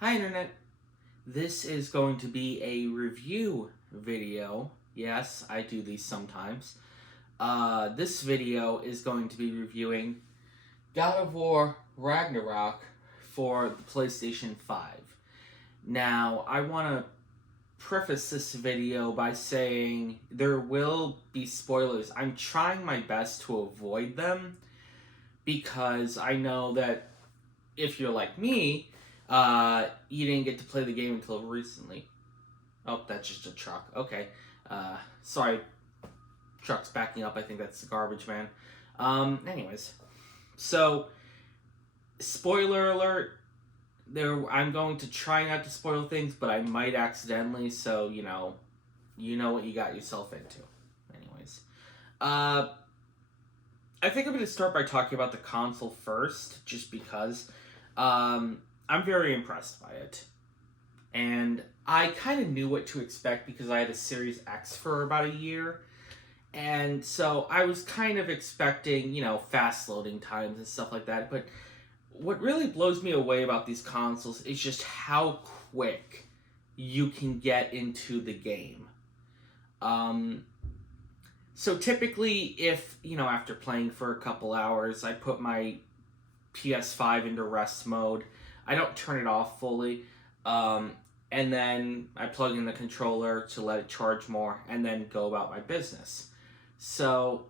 Hi Internet, this is going to be a review video. Yes, I do these sometimes. This video is going to be reviewing God of War Ragnarok for the PlayStation 5. Now, I want to preface this video by saying there will be spoilers. I'm trying my best to avoid them because I know that if you're like me, you didn't get to play the game until recently. Oh, that's just a truck. Okay. Sorry, truck's backing up. I think that's the garbage man. Anyways. So, spoiler alert. I'm going to try not to spoil things, but I might accidentally, so, you know what you got yourself into. Anyways. I think I'm going to start by talking about the console first, just because. I'm very impressed by it. And I kind of knew what to expect because I had a Series X for about a year. And so I was kind of expecting, fast loading times and stuff like that. But what really blows me away about these consoles is just how quick you can get into the game. So typically, if, after playing for a couple hours, I put my PS5 into rest mode. I don't turn it off fully. And then I plug in the controller to let it charge more and then go about my business. So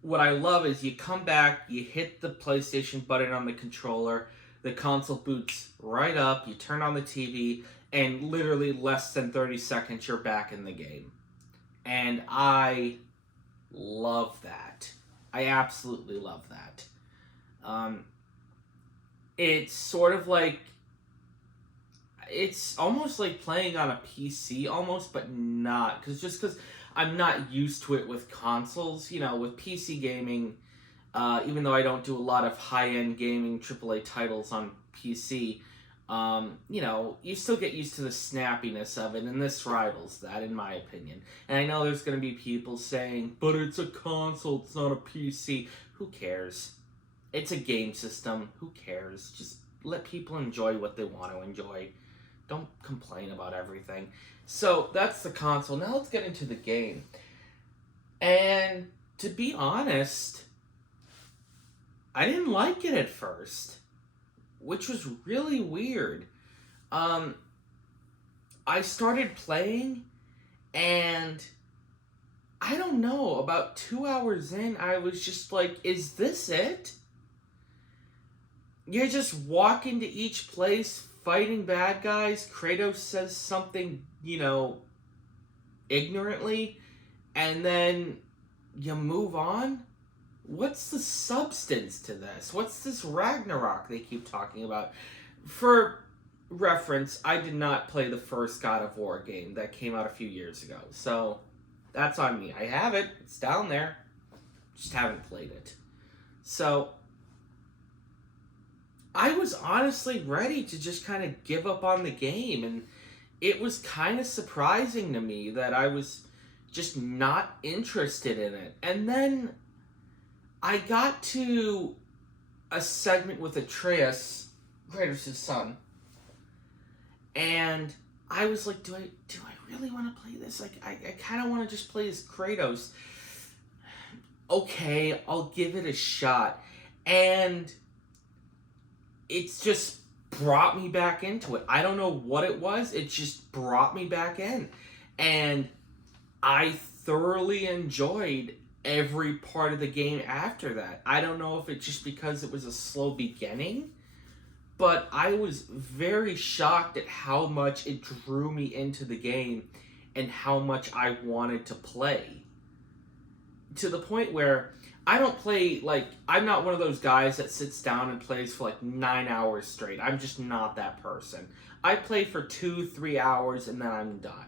what I love is you come back, you hit the PlayStation button on the controller, the console boots right up, you turn on the TV, and literally less than 30 seconds you're back in the game. And I love that. I absolutely love that. It's sort of like, it's almost like playing on a PC almost, but not. Because I'm not used to it with consoles. With PC gaming, even though I don't do a lot of high-end gaming AAA titles on PC, you still get used to the snappiness of it, and this rivals that, in my opinion. And I know there's going to be people saying, but it's a console, it's not a PC. Who cares? It's a game system. Who cares? Just let people enjoy what they want to enjoy. Don't complain about everything. So that's the console. Now let's get into the game. And to be honest, I didn't like it at first, which was really weird. I started playing, and I don't know, about 2 hours in, I was just like, is this it? You're just walking to each place, fighting bad guys. Kratos says something, ignorantly, and then you move on? What's the substance to this? What's this Ragnarok they keep talking about? For reference, I did not play the first God of War game that came out a few years ago, so that's on me. I have it. It's down there. Just haven't played it. So I was honestly ready to just kind of give up on the game, and it was kind of surprising to me that I was just not interested in it. And then I got to a segment with Atreus, Kratos' son, and I was like, do I really want to play this? Like, I kind of want to just play as Kratos. Okay, I'll give it a shot. And it's just brought me back into it. I don't know what it was. It just brought me back in. And I thoroughly enjoyed every part of the game after that. I don't know if it's just because it was a slow beginning, but I was very shocked at how much it drew me into the game and how much I wanted to play. To the point where I don't play, I'm not one of those guys that sits down and plays for 9 hours straight. I'm just not that person. I play for 2-3 hours and then I'm done.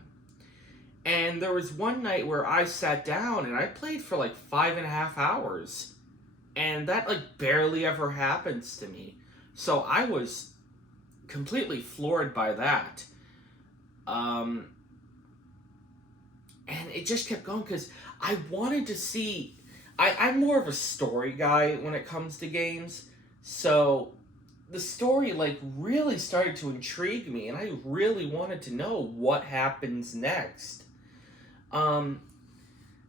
And there was one night where I sat down and I played for 5.5 hours. And that barely ever happens to me. So I was completely floored by that. And it just kept going because I wanted to see... I'm more of a story guy when it comes to games. So the story like really started to intrigue me, and I really wanted to know what happens next. Um,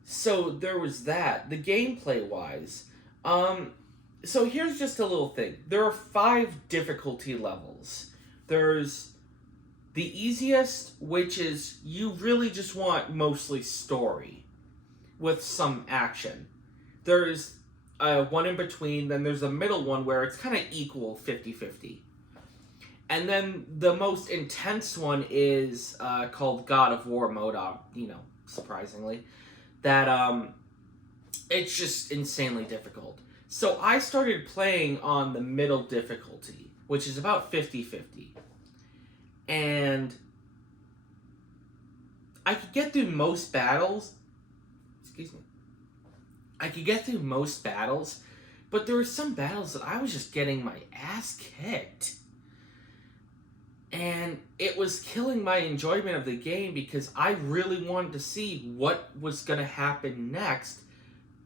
so there was that. The gameplay wise, so here's just a little thing. There are 5 difficulty levels. There's the easiest, which is you really just want mostly story with some action. There's one in between, then there's a middle one where it's kind of equal 50-50. And then the most intense one is called God of War mode, surprisingly. That it's just insanely difficult. So I started playing on the middle difficulty, which is about 50-50. And I could get through most battles. Excuse me. I could get through most battles, but there were some battles that I was just getting my ass kicked. And it was killing my enjoyment of the game because I really wanted to see what was going to happen next,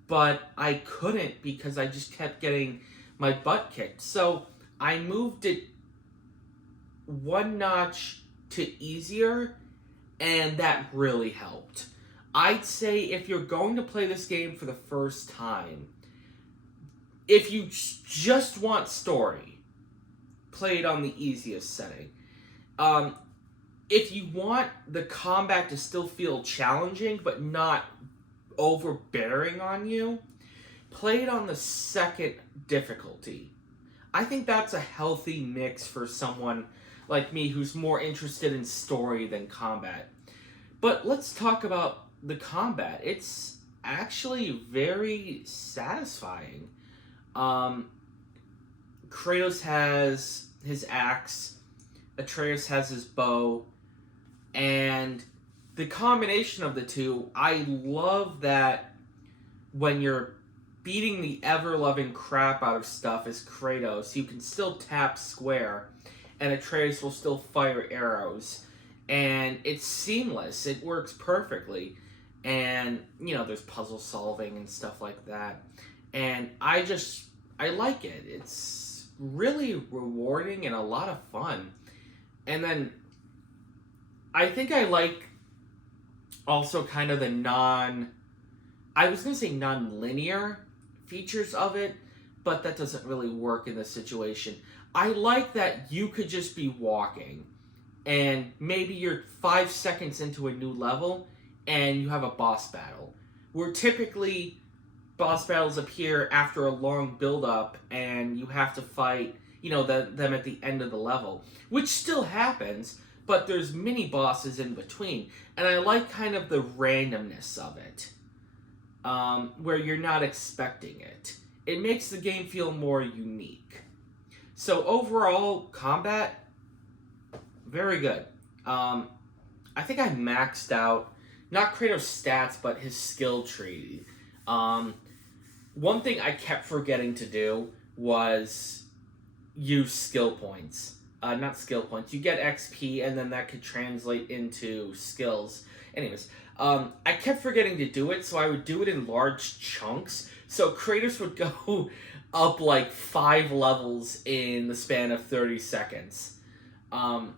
but I couldn't because I just kept getting my butt kicked. So I moved it one notch to easier, and that really helped. I'd say if you're going to play this game for the first time, if you just want story, play it on the easiest setting. If you want the combat to still feel challenging but not overbearing on you, play it on the second difficulty. I think that's a healthy mix for someone like me who's more interested in story than combat. But let's talk about the combat. It's actually very satisfying. Kratos has his axe, Atreus has his bow, and the combination of the two, I love that when you're beating the ever-loving crap out of stuff as Kratos, you can still tap square, and Atreus will still fire arrows. And it's seamless. It works perfectly. And, there's puzzle solving and stuff like that. And I like it. It's really rewarding and a lot of fun. And then I think I like also kind of the non-linear features of it, but that doesn't really work in this situation. I like that you could just be walking, and maybe you're 5 seconds into a new level, and you have a boss battle. Where typically, boss battles appear after a long build-up, and you have to fight, them at the end of the level. Which still happens, but there's mini-bosses in between. And I like kind of the randomness of it. Where you're not expecting it. It makes the game feel more unique. So overall, combat, very good. I think I maxed out, not Kratos' stats, but his skill tree. One thing I kept forgetting to do was use skill points. Not skill points. You get XP, and then that could translate into skills. Anyways, I kept forgetting to do it, so I would do it in large chunks. So Kratos would go up like 5 levels in the span of 30 seconds. I'm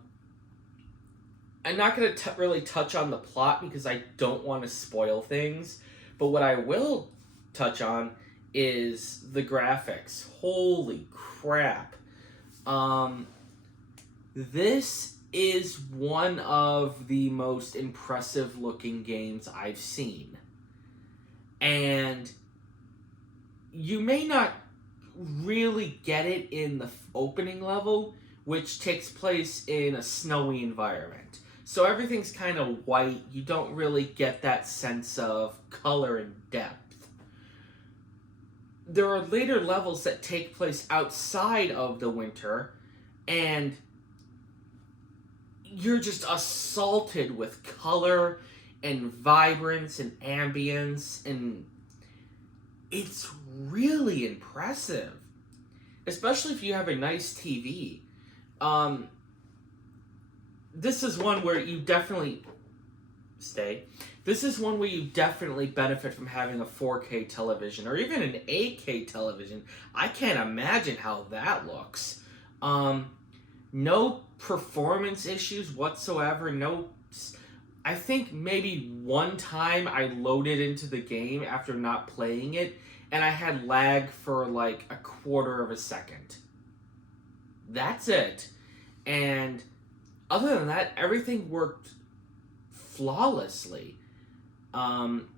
not going to really touch on the plot because I don't want to spoil things. But what I will touch on is the graphics. Holy crap. This is one of the most impressive looking games I've seen. And you may not really get it in the opening level, which takes place in a snowy environment. So everything's kind of white. You don't really get that sense of color and depth. There are later levels that take place outside of the winter, and you're just assaulted with color and vibrance and ambience, and it's really impressive. Especially if you have a nice TV. This is one where you definitely This is one where you definitely benefit from having a 4K television or even an 8K television. I can't imagine how that looks. Um, no performance issues whatsoever. I think maybe one time I loaded into the game after not playing it, and I had lag for like a quarter of a second. That's it. And other than that, everything worked flawlessly. Um,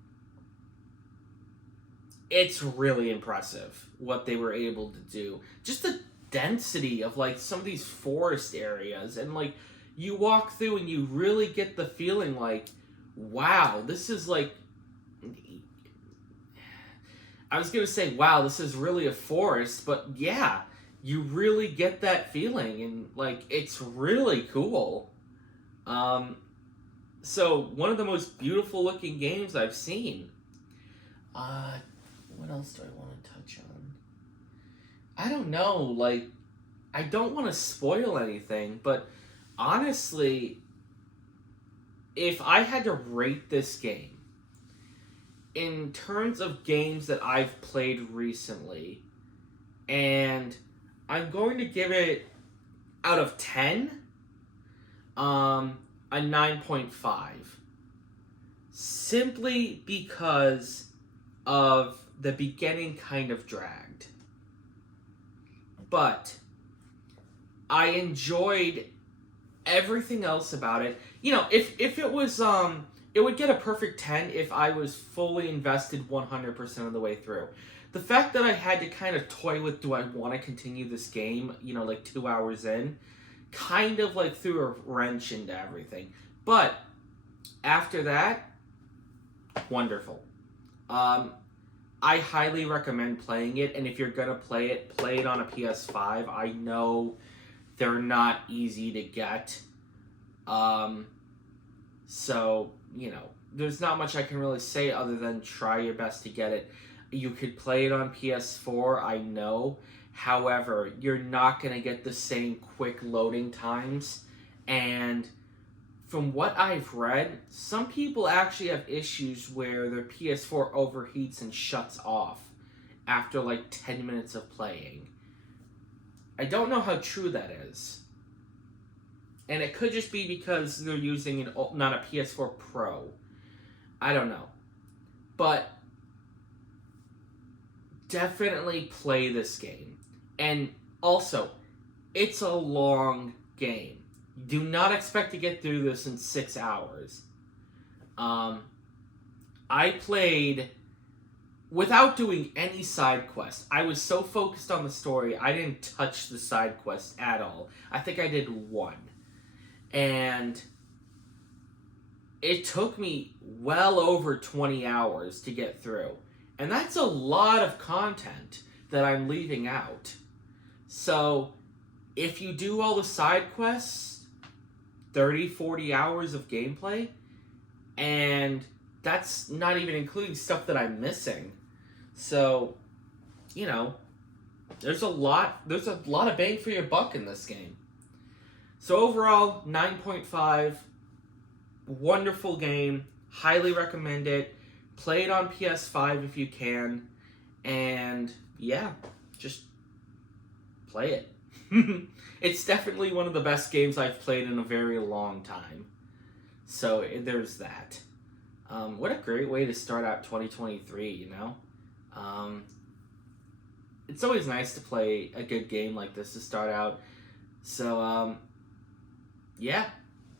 it's really impressive what they were able to do. Just the density of like some of these forest areas, and like you walk through and you really get the feeling like, wow, this is like, I was gonna say, wow, this is really a forest, but yeah, you really get that feeling, and like it's really cool. Um, so one of the most beautiful looking games I've seen. Uh, what else do I want to touch on? I don't know. Like, I don't want to spoil anything, but honestly, if I had to rate this game in terms of games that I've played recently, and I'm going to give it out of 10, a 9.5. Simply because of the beginning kind of dragged. But I enjoyed everything else about it. You know, if it was it would get a perfect 10 if I was fully invested 100% of the way through. The fact that I had to kind of toy with, do I want to continue this game, you know, like 2 hours in, kind of like threw a wrench into everything. But after that, wonderful. I highly recommend playing it, and if you're gonna play it on a PS5. I know they're not easy to get. So, you know, there's not much I can really say other than try your best to get it. You could play it on PS4, I know. However, you're not going to get the same quick loading times. And from what I've read, some people actually have issues where their PS4 overheats and shuts off after like 10 minutes of playing. I don't know how true that is. And it could just be because they're using not a PS4 Pro. I don't know. But definitely play this game. And also, it's a long game. Do not expect to get through this in 6 hours. I played without doing any side quests. I was so focused on the story, I didn't touch the side quests at all. I think I did one. And it took me well over 20 hours to get through. And that's a lot of content that I'm leaving out. So, if you do all the side quests, 30, 40 hours of gameplay, and that's not even including stuff that I'm missing. So, you know, there's a lot of bang for your buck in this game. So overall, 9.5, wonderful game, highly recommend it. Play it on PS5 if you can, and yeah, just play it. It's definitely one of the best games I've played in a very long time. So there's that. What a great way to start out 2023, you know? It's always nice to play a good game like this to start out. So, yeah,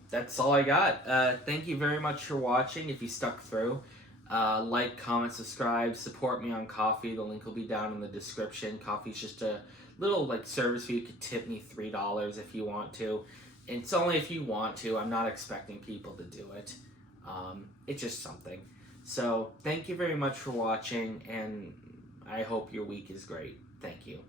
that's all I got. Thank you very much for watching if you stuck through. Like, comment, subscribe, support me on Ko-fi. The link will be down in the description. Ko-fi's just a little like service fee. You could tip me $3 if you want to. It's only if you want to. I'm not expecting people to do it. It's just something. So thank you very much for watching, and I hope your week is great. Thank you.